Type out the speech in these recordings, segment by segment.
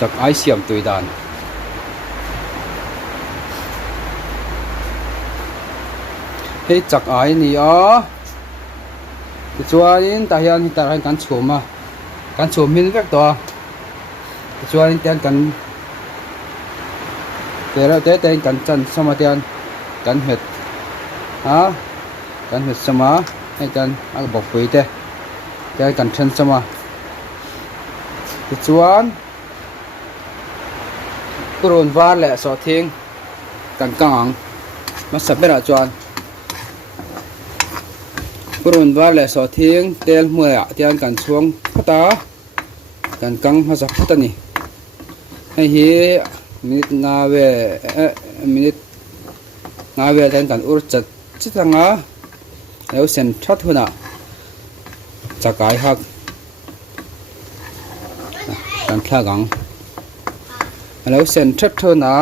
Chakai siam tui dan hei chakai ni a chuanin ta hian hi tar kan chhuma kan chhum hin vek to chuanin ten kan tera te ten kan chan sama ten kan het ha kan het sama hay kan ak bok pui te ten kan then sama chuan kurun var le so thing kan kang ma sabera chuan kurun var le so thing tel muya tian kan chuang phata kan kang ma sa phata ni hei hi minute nga ve ten kan ur chat chitanga leu sen that huna chakai hak kan thla gang leu sen that huna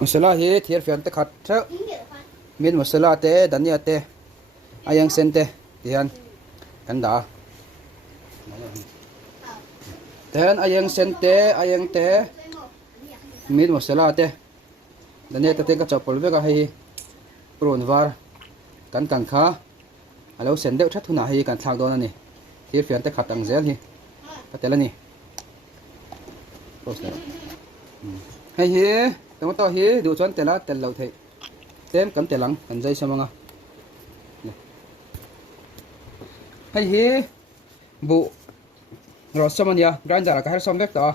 masala hi thier fian te khat tha min masala te dania te ayang sen te tian kan da ten ayang sen te ayang te min masala te dania te ka chapol ve ka hi pron var kan kan kha alo sen deuh that huna hi kan thak don ani thier fian te khat ang zel hi patelani hay hi tao to hi du chọn tela tel lâu thầy tem cắn telang cắn dây sao manga hay hi bu rồi sao mà nhá grinder là cái xong vết đó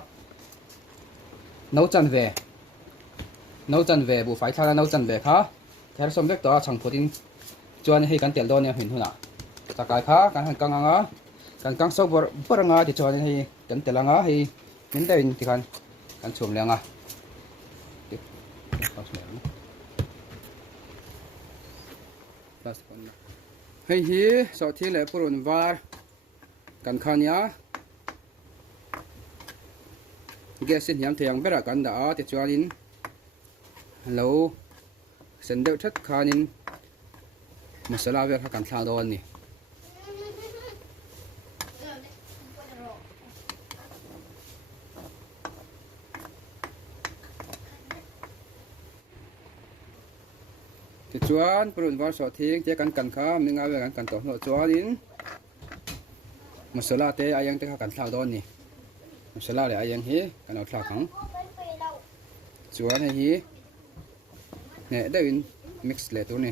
nấu chân về bu phải thay nấu chân về khá cái xong vết đó chẳng putin chọn hay cắn tel đó nha hình thôi nè ta cái khá cắn hàng căng ngá cắn căng sâu bờ ngá thì chọn hay cắn telang ngá hay những đây thì cắn chùm lên ngá hay hi so thi le purun var kan khania gasin yam theyang bera kan da ti chuanin hello sen deuh that khanin masala ver ha kan thla do ni chuan purun var so thing te kan kha mi nga ve kan to no chuanin masala te ayang te kha kan thla don ni masala le ayang hi kan au thla khang chuan hi ne deuin mix le tu ni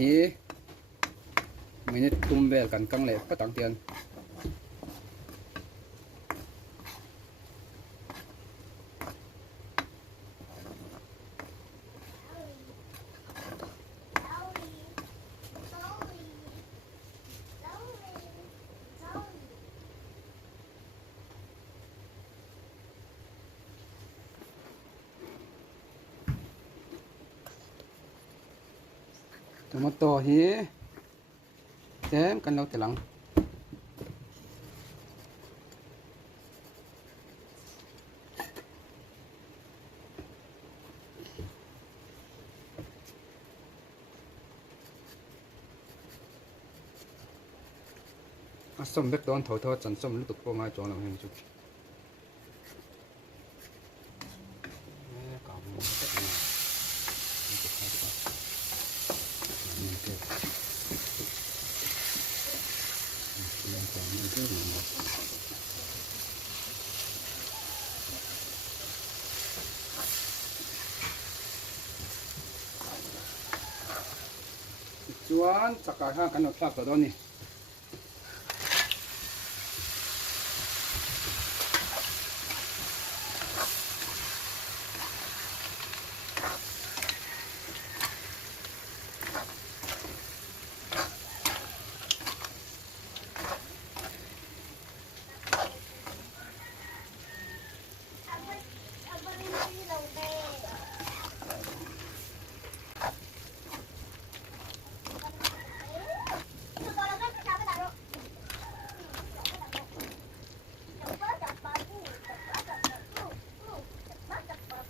hi minute kum vel kan kang le patang tian tomato hi tem kan lo telang asom bek don tho tho chan som lu tuk po ngai chon lo hen chu chuan chakai ha kan thla to don ni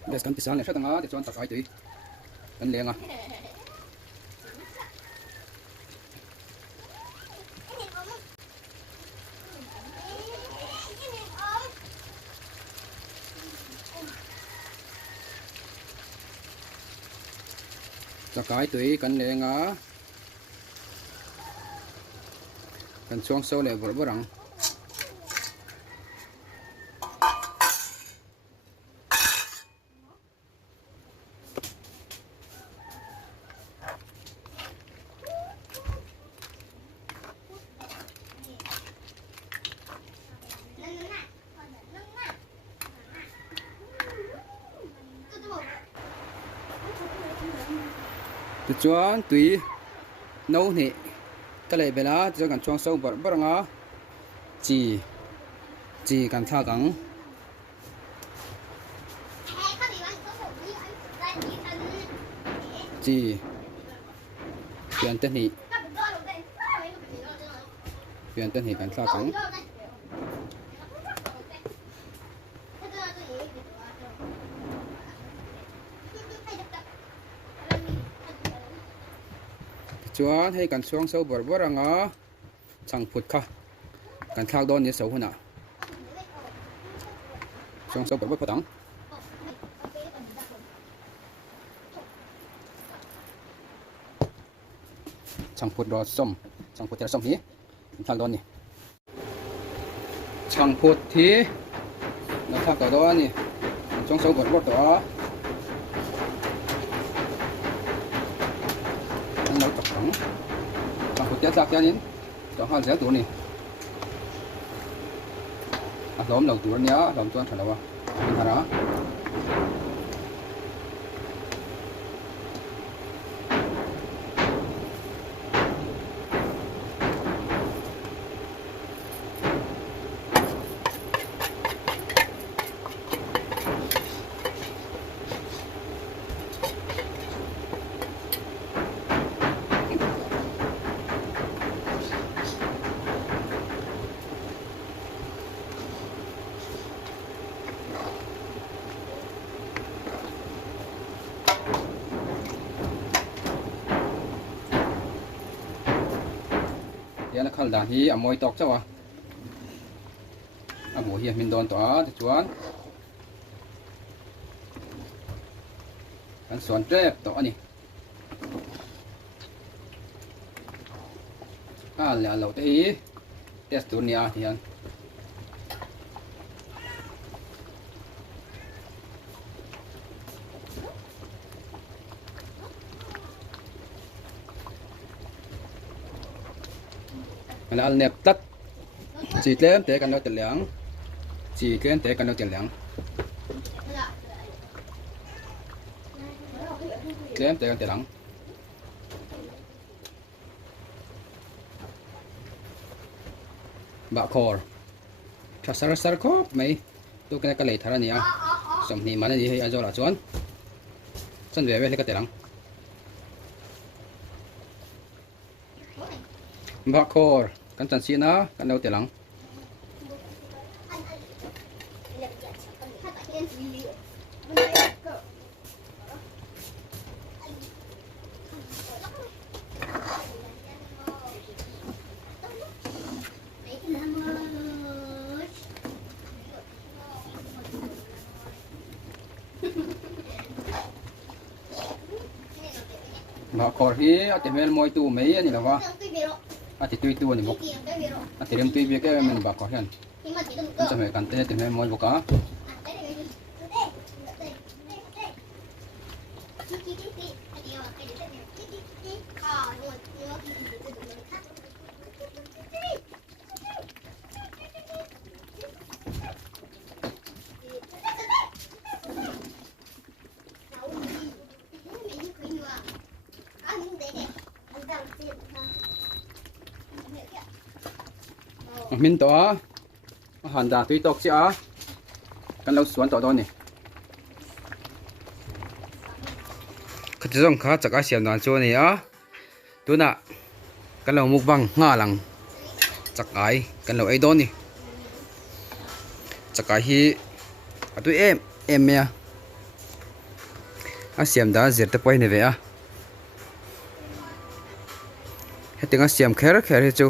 Để kan pisang le sa tanga ti chuan Chakai tui kan lenga Chakai tui kan lenga kan chuang so le bor borang ti chuan tui no ni ta le bela ti kan chuang so bor boranga chi kan tha kang chi pian te ni kan tha kang chuan hay kan chuang so bor boranga chang phut kha kan thak don ni so huna chuang so bor bor patang chang phut ro som chang phut ter som hi thak don ni chang phut thi na thak don ni chuang so bor bor to nấu tập trắng bằng một tiết ra đến cho hai dẻ tuổi này lóm đầu tuổi nhá lóm tuần phải đâu à mình đó nó khăn đàn hi à môi tóc cháu à mùa hi mình đòn tỏa thì chuan ăn xoắn trép tỏ nè là lẩu tây test tuần nia thì ăn mình ăn nẹp tắt chỉ lên để cần đâu tiền láng chỉ lên để cần đâu tiền láng lên để cần tiền láng bạc khor thật sar sar khop mấy tôi cái lấy thằng này à xong thì mà này hay cho là chuan chân về lấy cái tiền láng bạc khor kan chan si na kan đâu tiền láng bạc khor hi ati mel moi tu mấy anh là wa ati tui tu ni bok ati rem tui be ke men bạc khor hian kan chame kan te mel moi boka min to hàn đà tùy tộc chứ á căn lâu xuống tỏ đó nè cái giống khác chắc cái xiêm đoàn chỗ này á tôi nè căn lâu mugbang ngã lằng chắc cái căn lâu ấy đó nè chắc cái hi tôi em mẹ siam da zir te poi ne ve a hetinga siam kher kher hi chu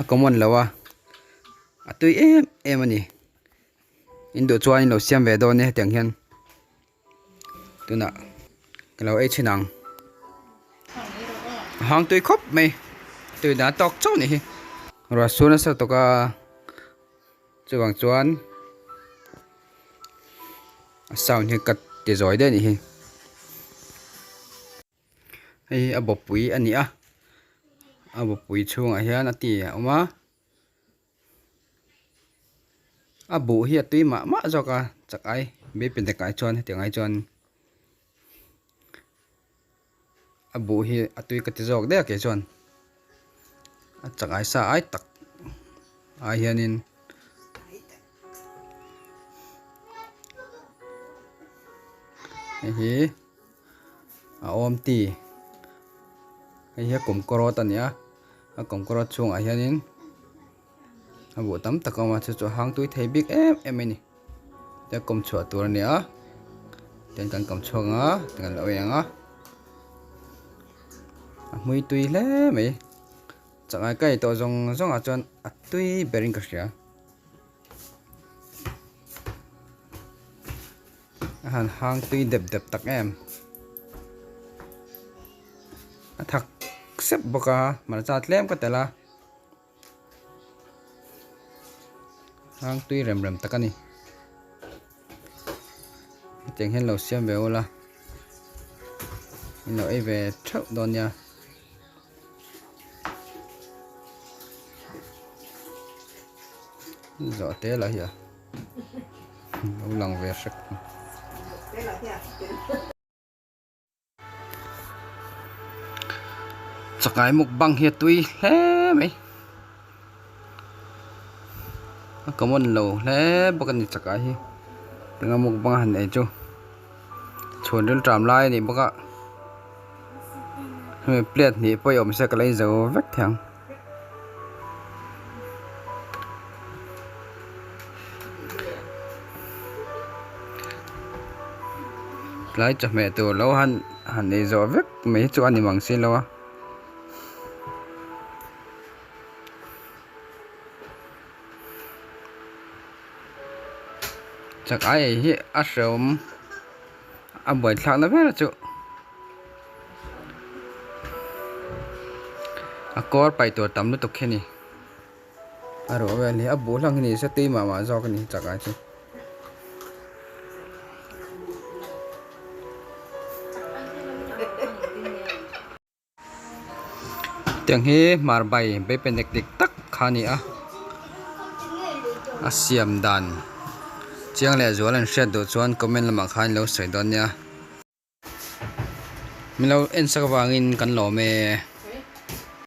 a common lawa atui em ani indo chuan lo siam ve do ne heteng hian tuna kalo e chinang hang tui khop mai tui da tok chau ni hi ra suna sa to ka chuwang chuan sound hi kat ti zoi de ni hi hei abopui ani a abopui chung a hian ati oma abu hi atui ma zoka chakai beipenek kai chuan hetingai chuan abu hi atui ka ti jok de ke chuan a chakai sa ai tak a hianin hi a om ti hi kum korot ania a kum korot chung a hianin abu tam takama chu hang tui thei bik em ni te kum chua tur ania ten kan kam chunga ten lo yanga mui tui le mai changai kai to zong zong a chon atui bering ka sia han hang tui dep tak em a thak sep boka mar cha tlem ka tela hang tui rem takani tiếng hen lẩu xiêm về ô la lẩu ấy về thâu đòn nha rõ té là hiểu ông lòng về sắc Chakai mugbang hi tui he mai common lo le bakan chakai hi tenga mugbang han ai chu chon ril tram lai ni baka plate ni poi om se kalai zo vek thang lai cha me tu lo han nei zo vek me chu ani mang si lo a Chakai hi ashom aboi thak na ve chu akor pai to tam lu to kheni aro ve ni abu lang ni se ti ma zo ka ni chakai chu tiếng hi mar bai beipenek dik tak khani a siam dan chiang le zualan shed do chuan comment lama khan lo sei don nia milo en sakawangin kan lo me